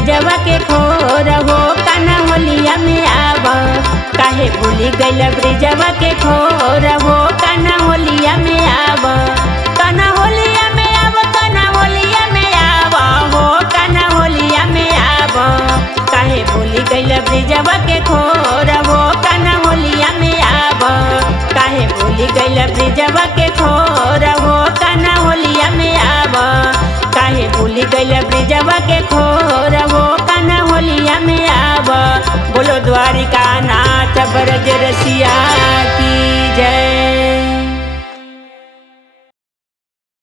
ब्रिजवा के खोर हो कान्हा होलिया में आव। काहे भूली गइल ब्रिजवा के खोर हो कान्हा होलिया में आव। कान्हा होलिया में आव, कान्हा होलिया में आव हो कान्हा होलिया में आव। काहे भूली गइल ब्रिजवा के खोर हो कान्हा होलिया में आव। काहे भूली गइल ब्रिजवा के खोर हो कान्हा होलिया में आव। काहे भूली गइल ब्रिजवा के खोर हो कान्हा होलिया में आव। बोलो द्वारिका नाथ ब्रज रसिया की जय।